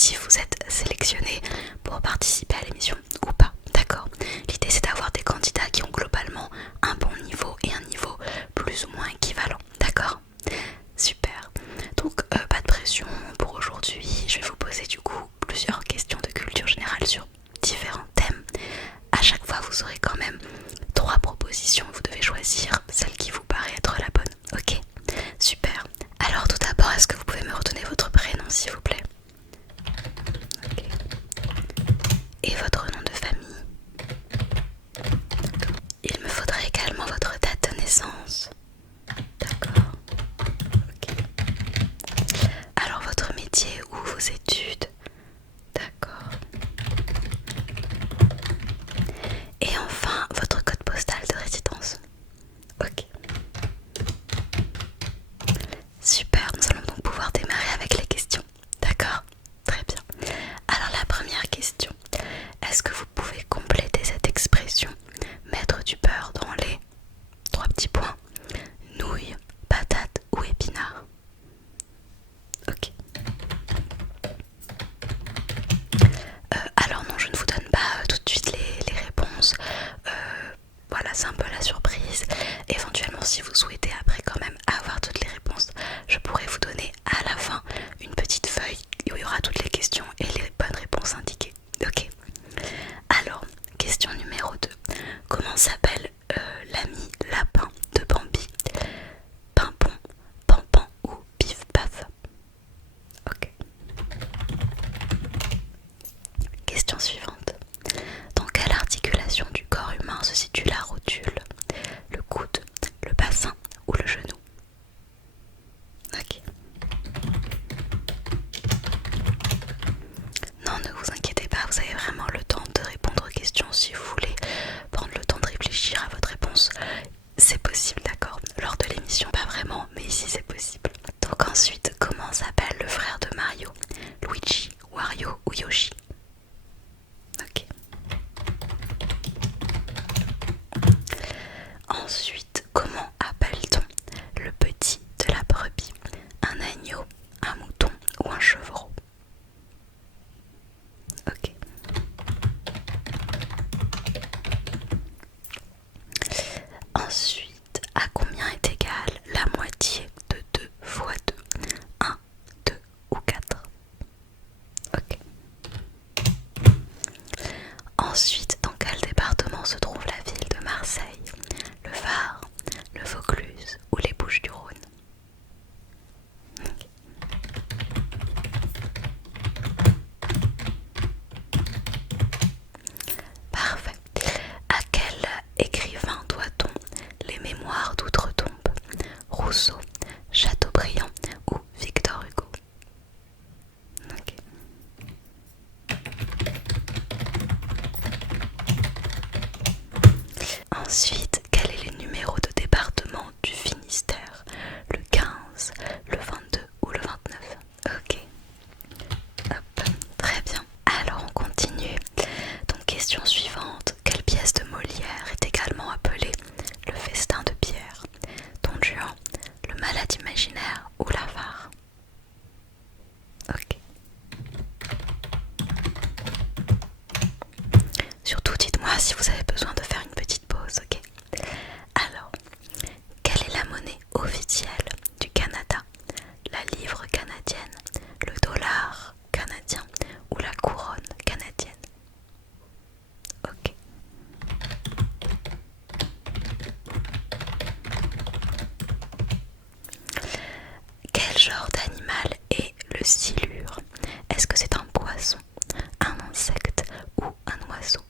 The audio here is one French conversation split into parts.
si vous êtes sélectionné pour participer à l'émission ou pas, d'accord? L'idée c'est d'avoir des candidats qui ont globalement un bon niveau et un niveau plus ou moins équivalent, d'accord? Super. Donc pas de pression pour aujourd'hui, je vais vous poser du coup plusieurs questions de culture générale sur différents thèmes. À chaque fois vous aurez quand même 3 propositions, vous devez choisir celle qui vous paraît être la bonne, ok? Super. Alors tout d'abord, est-ce que vous pouvez me redonner votre prénom s'il vous plaît? Ok. Et votre nom de famille? Il me faudrait également votre date de naissance. D'accord. Ok. Alors votre métier ou vos études? D'accord. Et enfin, votre code postal de résidence. Ok. Super, nous allons donc pouvoir démarrer avec les questions. D'accord? Très bien. Alors la première question. Est-ce que vous pouvez compléter cette expression? Mettre du beurre dans les 3 petits points. Nouilles, patates ou épinards? Ok. Alors non, je ne vous donne pas tout de suite les réponses. Euh, voilà, c'est un peu la surprise. Éventuellement, si vous souhaitez après quand même avoir toutes les réponses, je pourrais vous donner à la fin une petite feuille où il y aura toutes les questions et les bonnes réponses indiquées. Ok. Alors, question numéro 2. Comment s'appelle l'ami lapin de Bambi? Pimpon, Pampan ou Pif Paf? Ok. Question suivante. Dans quelle articulation du corps humain se situe la rotule? Le coude, le bassin ou le genou? Ok. Non, ne vous inquiétez pas, vous avez vraiment le temps de répondre aux questions si vous voulez prendre le temps de réfléchir à votre réponse. C'est possible, d'accord? Lors de l'émission, pas vraiment, mais ici c'est possible. Donc ensuite, comment s'appelle le frère de Mario? Luigi, Wario ou Yoshi? Ok. Ensuite, comment appelle-t-on le petit de la brebis? Un agneau, un mouton ou un chevreau? Ok. Ensuite, à combien est égale la moitié de 2 fois 2? 1, 2 ou 4? Ok. Ensuite, dans quel département se trouve la ville de Marseille? Le Var, le Vaucluse ou les Bouches-du-Rhône? Ok. Parfait. À quel écrivain doit-on les mémoires d'outre-tombe? Rousseau, Chateaubriand ou Victor Hugo? Ok. Ensuite, quel est le numéro de département du Finistère? Le 15, le 22 ou le 29? Ok. Hop, très bien. Alors on continue. Donc question suivante. Quelle pièce de Molière est également appelée le festin de Pierre? Don Juan, le malade imaginaire ou l'avare? Ok. Surtout dites-moi si vous avez besoin de faire une petite pause, ok? Alors, quelle est la monnaie officielle du Canada? La livre canadienne, le dollar canadien ou la couronne canadienne? Ok. Quel genre d'animal est le silure? Est-ce que c'est un poisson, un insecte ou un oiseau?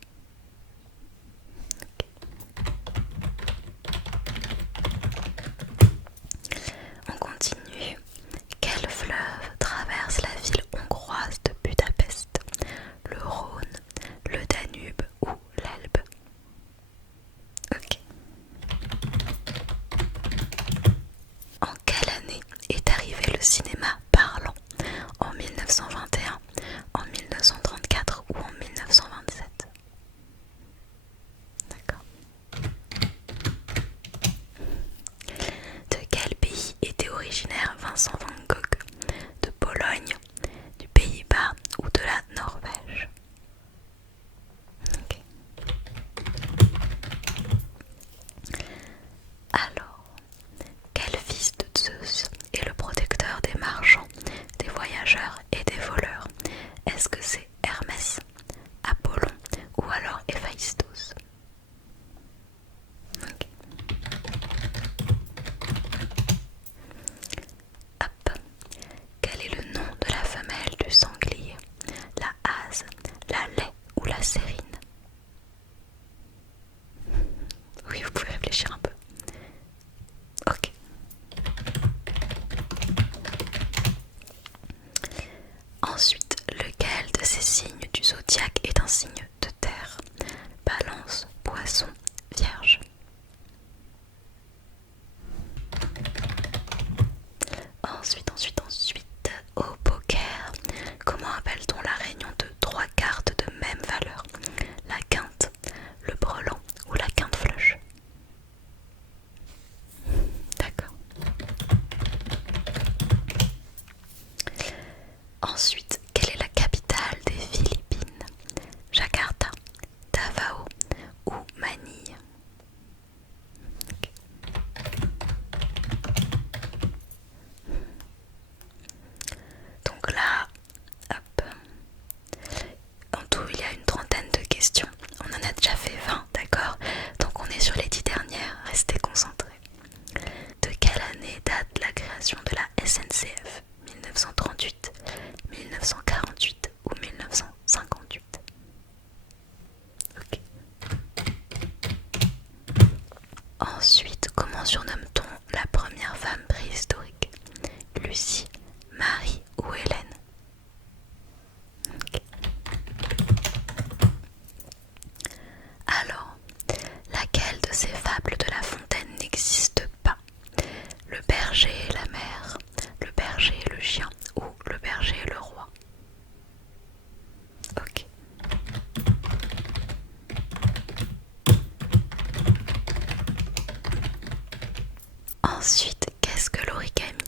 Ensuite, qu'est-ce que l'origami?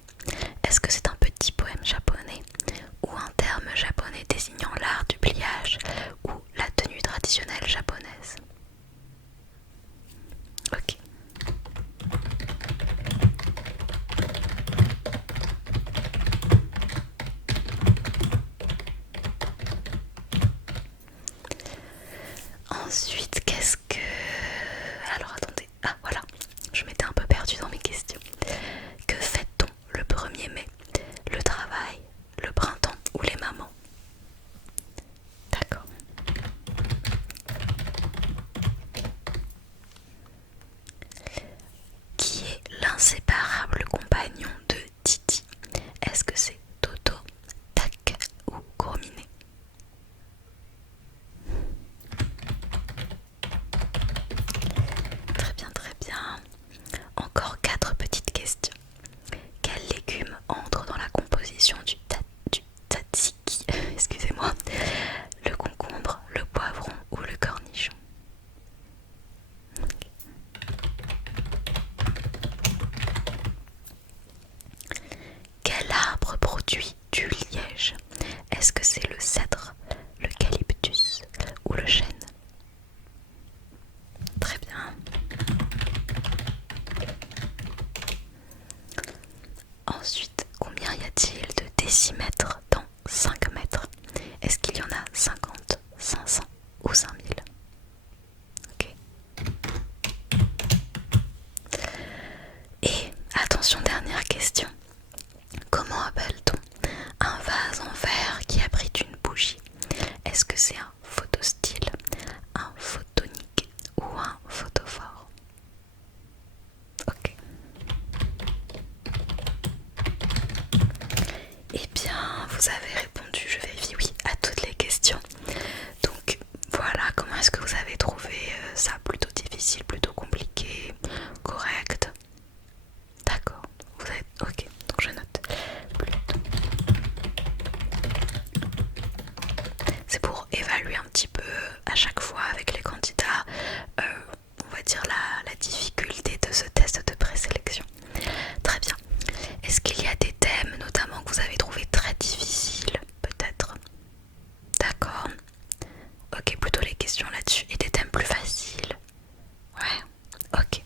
Est-ce que c'est un petit poème japonais ou un terme japonais désignant l'art du pliage ou la tenue traditionnelle japonaise? Ok. Ensuite, qu'est-ce que... Alors attendez, ah voilà, je m'étais un peu perdue dans mes questions. Que fête-t-on le 1er mai? Le travail, le printemps ou les mamans? D'accord. Qui est l'inséparable compagnon de Titi? Est-ce que c'est Toto, Tac ou Gourminet? Très bien, très bien. Encore 4 petites questions. Quel légume entre dans la composition du tzatziki? Excusez-moi. Le concombre, le poivron ou le cornichon? Quel arbre produit du liège? Est-ce que c'est le cèdre, l'eucalyptus ou le chêne? Très bien. Ensuite, combien y a-t-il de décimètres dans 5 mètres? Est-ce qu'il y en a 50, 500 ou 5000? Ok. Et attention, dernière question. Comment appelle-t-on un vase en verre qui abrite une bougie? Est-ce que c'est un photostyle, un photonique ou un photophore? Ok. Eh bien, vous avez répondu, je vérifie, oui, à toutes les questions. Donc voilà, comment est-ce que vous avez trouvé ça? Plutôt difficile, plutôt compliqué, correct? D'accord, vous avez... Ok, donc je note plutôt. C'est pour évaluer un petit peu à chaque fois avec les candidats, on va dire la difficulté de ce test de présélection. Très bien. Est-ce qu'il y a des thèmes notamment que vous avez trouvé très difficiles, peut-être? D'accord. Ok, plutôt les questions là-dessus. Et des thèmes plus faciles? Ouais. Ok.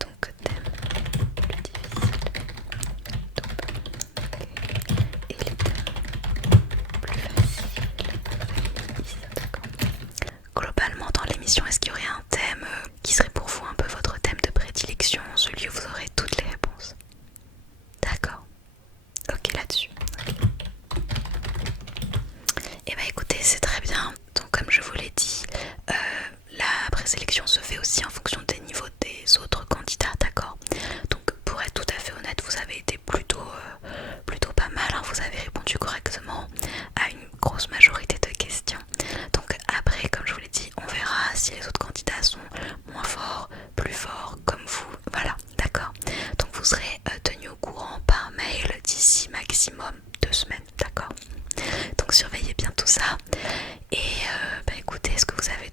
Donc thème plus difficile. Top. Et les thèmes plus faciles. D'accord. Globalement dans l'émission, est-ce qu'il y aurait un thème qui serait pour vous un peu votre thème de prédilection, celui où vous aurez toutes les réponses? D'accord. Ok là-dessus. Et bah écoutez, c'est très bien. Donc comme je vous l'ai dit, la présélection se fait aussi en fonction des niveaux des autres candidats, d'accord? Donc pour être tout à fait honnête, vous avez été plutôt pas mal, hein. Vous avez répondu correctement à une grosse majorité de questions. Donc après, comme je vous l'ai dit, on verra si les autres candidats sont moins forts, plus forts, comme vous. Voilà, d'accord? Donc vous serez tenu au courant par mail d'ici maximum 2 semaines, d'accord? Donc surveillez bien tout ça. Et bah écoutez, est-ce que vous avez